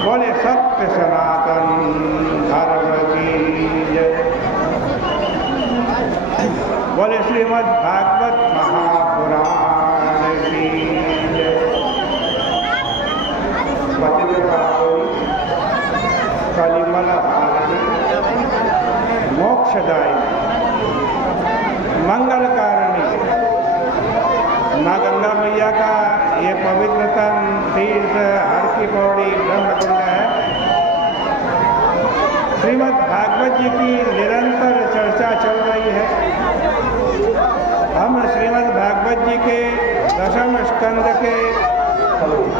बोले सत्य सनातन धर्म की जय। बोले श्रीमद् भागवत महापुराण की जय। कलिमल हारिणी मोक्षदायी मंगल कारिणी माँ गंगा मैया का ये पवित्रतम तीर्थ हर की पौड़ी ब्रह्मकुंड है। श्रीमद् भागवत जी की निरंतर चर्चा चल रही है। हम श्रीमद् भागवत जी के दशम स्कंद के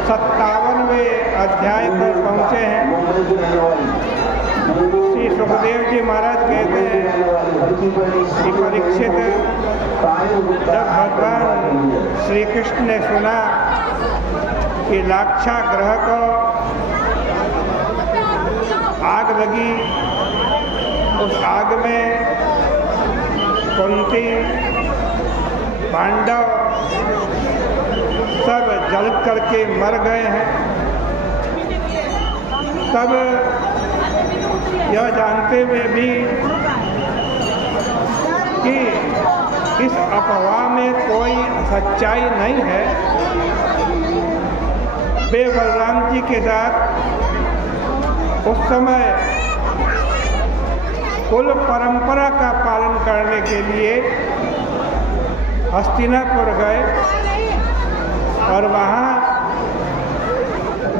57वें अध्याय पर पहुँचे हैं। श्री सुखदेव जी महाराज कहते हैं कि परीक्षित, जब भगवान श्री कृष्ण ने सुना कि लाक्षागृह को आग लगी, उस आग में कुंती, पांडव सब जल करके मर गए हैं, तब यह जानते हुए भी कि इस अफवाह में कोई सच्चाई नहीं है, वे बलराम जी के साथ उस समय कुल परंपरा का पालन करने के लिए हस्तिनापुर गए और वहाँ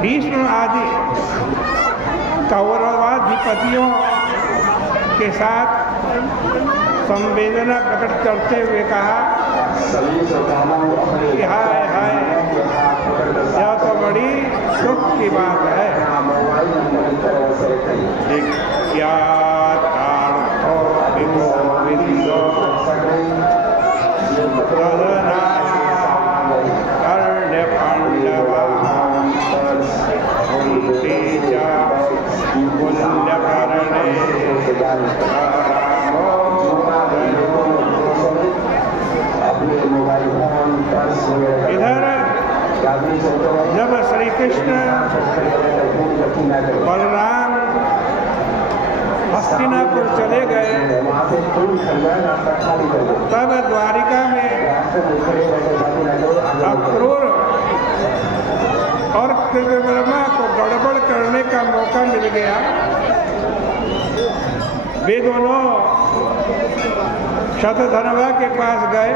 भीष्म आदि कौरवाधिपतियों के साथ संवेदना प्रकट करते हुए कहा कि हाय हाय, यह तो बड़ी दुख की बात है। ज्ञातार्थो विगोविंदो कर्ण्य पांडवा कुंती च कुल्यकर्णे इधर जब श्री कृष्ण बलराम हस्तिनापुर चले गए, तब द्वारिका में अक्रूर और कृतवर्मा को गड़बड़ करने का मौका मिल गया। वे दोनों शतधन्वा के पास गए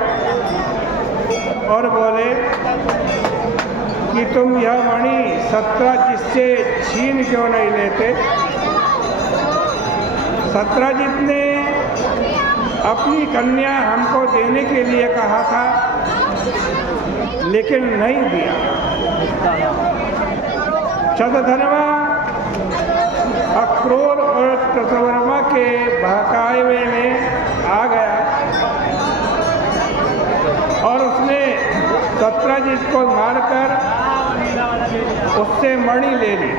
और बोले कि तुम यह मणि सत्यजित से छीन क्यों नहीं लेते? सत्यजित ने अपनी कन्या हमको देने के लिए कहा था, लेकिन नहीं दिया। शतधन्वा अक्रूर और कृतवर्मा के बहकावे में आ गया और उसने सत्यजित को मारकर उससे मणि ले ली।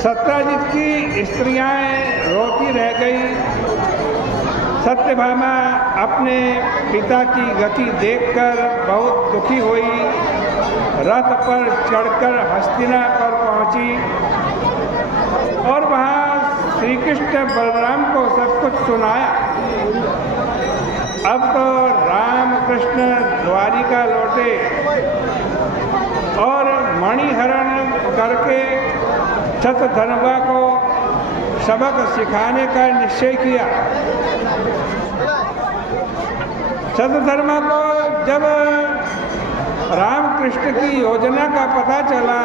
सत्यजित की स्त्रियां रोती रह गई। सत्यभामा अपने पिता की गति देखकर बहुत दुखी हुई, रथ पर चढ़कर हस्तिनापुर पहुंची और वहाँ श्री कृष्ण बलराम को सब कुछ सुनाया। अब तो राम कृष्ण द्वारिका लौटे और मणिहरण करके शतधन्वा को सबक सिखाने का निश्चय किया। शतधन्वा को जब रामकृष्ण की योजना का पता चला,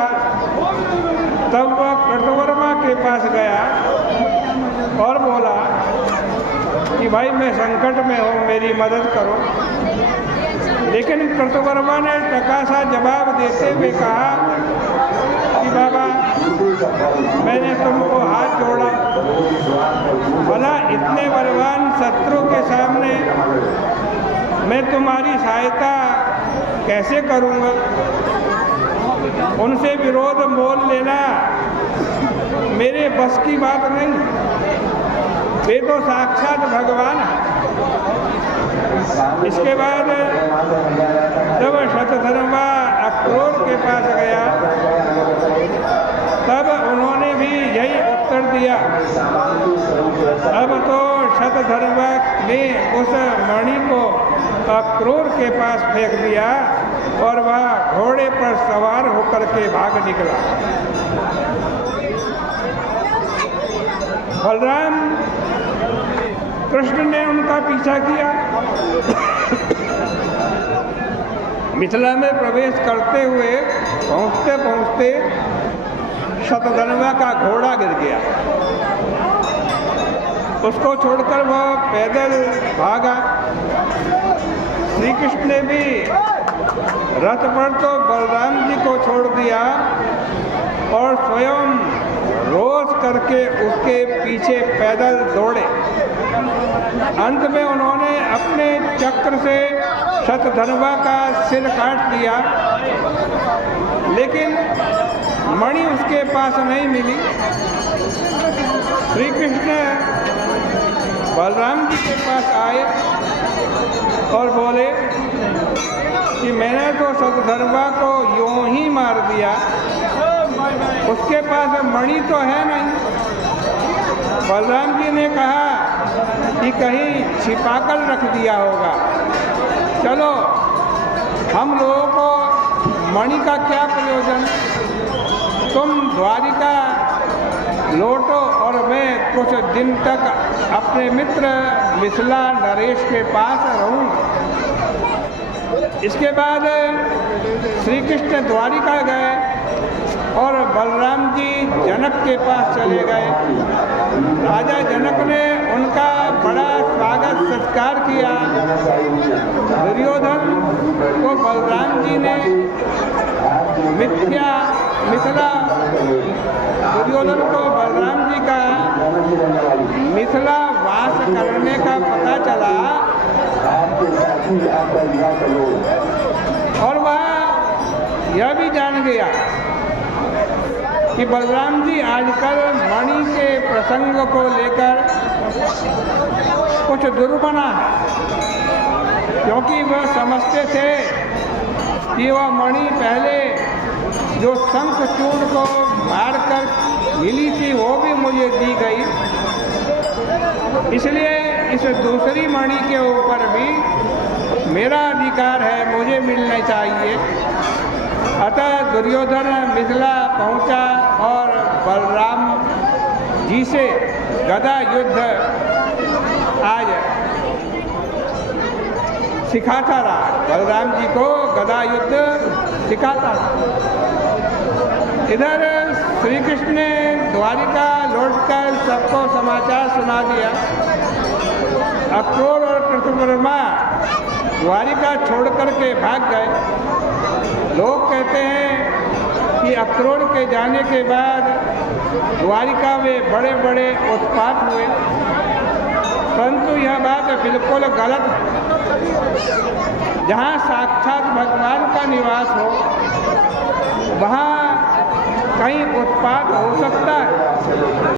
तब वह कृतवर्मा के पास गया और बोला कि भाई मैं संकट में हूँ, मेरी मदद करो। लेकिन कृतवर्मा ने टकासा जवाब देते हुए कहा कि बाबा, मैंने तुमको हाथ जोड़ा, भला इतने बलवान शत्रु के सामने मैं तुम्हारी सहायता कैसे करूँगा? उनसे विरोध मोल लेना मेरे बस की बात नहीं। वे तो साक्षात भगवान हैं। इसके बाद जब शतधर्मा अक्रूर के पास गया तब उन्होंने भी यही उत्तर दिया। अब तो शतधर्मा ने उस मणि को अक्रूर के पास फेंक दिया और वह घोड़े पर सवार होकर के भाग निकला। बलराम कृष्ण ने उनका पीछा किया। मिथिला में प्रवेश करते हुए पहुँचते पहुँचते शतधर्मा का घोड़ा गिर गया। उसको छोड़कर वह पैदल भागा। श्री कृष्ण ने भी रथ पर तो बलराम जी को छोड़ दिया और स्वयं रोज करके उसके पीछे पैदल दौड़े। अंत में उन्होंने अपने चक्र से शतधर्मा का सिर काट दिया, लेकिन मणि उसके पास नहीं मिली। श्री कृष्ण बलराम जी के पास आए और बोले कि मैंने तो शतधर्मा को यूं ही मार दिया, उसके पास मणि तो है नहीं। बलराम जी ने कहा कि कहीं छिपाकर रख दिया होगा। चलो, हम लोगों को मणि का क्या प्रयोजन, तुम द्वारिका लौटो और मैं कुछ दिन तक अपने मित्र मिथिला नरेश के पास रहूँगा। इसके बाद श्री कृष्ण द्वारिका गए और बलराम जी जनक के पास चले गए। राजा जनक ने उनका बड़ा स्वागत सत्कार किया। दुर्योधन को बलराम जी ने मिथिला दुर्योधन को बलराम जी का मिथिला वास करने का पता चला और वह यह भी जान गया कि बलराम जी आजकल मणि के प्रसंग को लेकर कुछ दुर्मना है, क्योंकि वह समझते थे कि वह मणि पहले जो शंखचूड़ को मारकर मिली थी वो भी मुझे दी गई, इसलिए इस दूसरी मणि के ऊपर भी मेरा अधिकार है, मुझे मिलना चाहिए। अतः दुर्योधन मिथिला पहुंचा और बलराम जी से गदा युद्ध आज सिखाता रहा। बलराम जी को गदा युद्ध सिखाता रहा। इधर श्री कृष्ण ने द्वारिका लौटकर सबको समाचार सुना दिया। अक्रूर और कृतवर्मा द्वारिका छोड़ करके भाग गए। लोग कहते हैं कि अक्रूर के जाने के बाद द्वारिका में बड़े बड़े उत्पात हुए, परंतु यह बात बिल्कुल गलत है। जहाँ साक्षात भगवान का निवास हो वहाँ कहीं उत्पात हो सकता है।